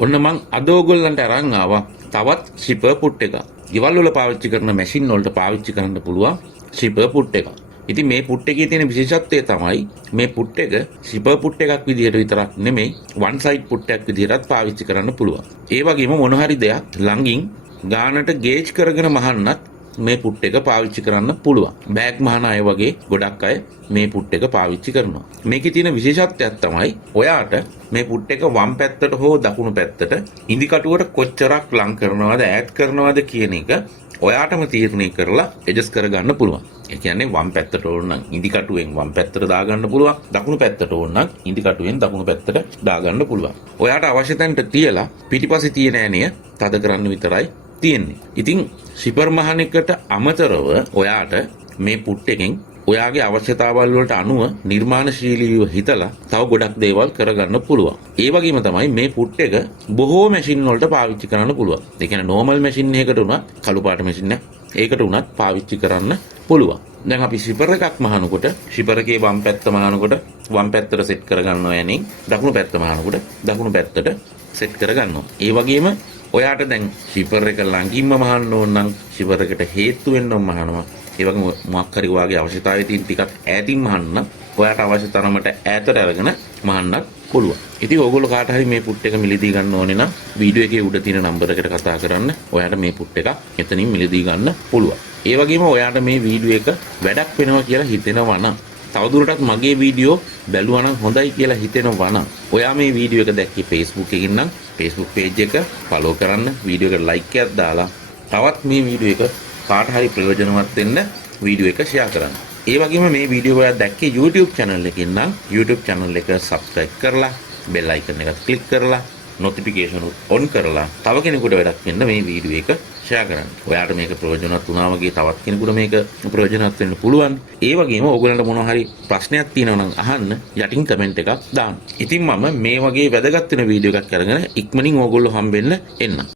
ඔන්න මං අද ඔයගොල්ලන්ට අරන් ආවා තවත් ෂිපර් පුට් එකක්. ගෙවල් වල පාවිච්චි කරන මැෂින් වලට පාවිච්චි කරන්න පුළුවන් ෂිපර් පුට් එකක්. ඉතින් මේ පුට් එකේ තියෙන විශේෂත්වය තමයි මේ පුට් එක ෂිපර් පුට් එකක් විදිහට විතරක් නෙමෙයි වන් සයිඩ් පුට් එකක් විදිහටත් පාවිච්චි කරන්න පුළුවන්. ඒ වගේම මොන හරි දෙයක් ළඟින් ගානට ගේජ් කරගෙන මහන්නත් මේ පුට් එක පාවිච්චි කරන්න පුළුවන්. බෑග් මහන අය වගේ ගොඩක් අය මේ පුට් එක පාවිච්චි කරනවා. මේකේ තියෙන විශේෂත්වයක් තමයි ඔයාට මේ පුට් එක වම් පැත්තට හෝ දකුණු පැත්තට ඉදි කටුවට කොච්චරක් ලං කරනවද ඈඩ් කරනවද කියන එක ඔයාටම තීරණය කරලා ඇඩ්ජස්ට් කරගන්න පුළුවන්. ඒ කියන්නේ වම් පැත්තට ඕන නම් ඉදි කටුවෙන් වම් පැත්තට දාගන්න පුළුවන්. දකුණු පැත්තට ඕන නම් ඉදි කටුවෙන් දකුණු පැත්තට දාගන්න පුළුවන්. ඔයාට අවශ්‍ය තැනට තියලා පිටිපස්සේ තියෙන ඇණය තද කරන්න විතරයි තියෙන්නේ. ඉතින් ෂිපර් මහණෙකුට අමතරව ඔයාට මේ පුට් එකෙන් ඔයාගේ අවශ්‍යතාවල් වලට අනුව නිර්මාණශීලීව හිතලා තව ගොඩක් දේවල් කරගන්න පුළුවන්. ඒ වගේම තමයි මේ පුට් එක බොහෝ මැෂින් වලට පාවිච්චි කරන්න පුළුවන්. ඒ කියන්නේ නෝමල් මැෂින් එකකට උනත් කළු පාට මැෂින් එකකට උනත් පාවිච්චි කරන්න පුළුවන්. දැන් අපි ෂිපර් එකක් මහනකොට ෂිපර් එකේ වම් පැත්ත මහනකොට වම් පැත්තට සෙට් කරගන්නවා යන්නේ දකුණු පැත්ත මහනකොට දකුණු පැත්තට සෙට් කරගන්නවා. ඒ වගේම ඔයාට දැන් ෂිපර් එක ළඟින්ම මහන්න ඕන නම් ෂිපර් එකට හේතු වෙන්න ඕන මහනවා. ඒ වගේම මොකක් හරි වාගේ අවශ්‍යතාවය තියෙන ටිකක් ඈතින් මහන්න ඔයාට අවශ්‍ය තරමට ඈතට අරගෙන මහන්නත් පුළුවන්. ඉතින් ඕගොල්ලෝ කාට හරි මේ පුට් එක මිලදී ගන්න ඕනේ නම් වීඩියෝ එකේ උඩ තියෙන නම්බර් එකට කතා කරන්න. ඔයාට මේ පුට් එක එතනින් මිලදී ගන්න පුළුවන්. ඒ වගේම ඔයාට මේ වීඩියෝ එක වැඩක් වෙනවා කියලා හිතෙනවා නම් තවදුරටත් මගේ වීඩියෝ බැලුවා නම් හොඳයි කියලා හිතෙනවා නම් ඔයා මේ වීඩියෝ එක දැක්කේ Facebook එකකින් නම් Facebook page එක follow කරන්න, වීඩියෝ එකට like එකක් දාලා තවත් මේ වීඩියෝ එක කාට හරි ප්‍රයෝජනවත් වෙන්න වීඩියෝ එක share කරන්න. ඒ වගේම මේ වීඩියෝ ඔයා දැක්කේ YouTube channel එකකින් නම් YouTube channel එක subscribe කරලා bell icon එක click කරලා notification on කරලා තව කෙනෙකුට වැඩක් වෙන්න මේ වීඩියෝ එක share කරන්න. ඔයාට මේක ප්‍රයෝජනවත් වුණා වගේ තවත් කෙනෙකුට මේක ප්‍රයෝජනවත් වෙන්න පුළුවන්. ඒ වගේම ඕගොල්ලන්ට මොනවා හරි ප්‍රශ්නයක් තියෙනවා නම් අහන්න යටින් කමෙන්ට් එකක් දාන්න. ඉතින් මම මේ වගේ වැදගත් වෙන වීඩියෝ එකක් අරගෙන ඉක්මනින් ඕගොල්ලෝ හම්බෙන්න එන්නම්.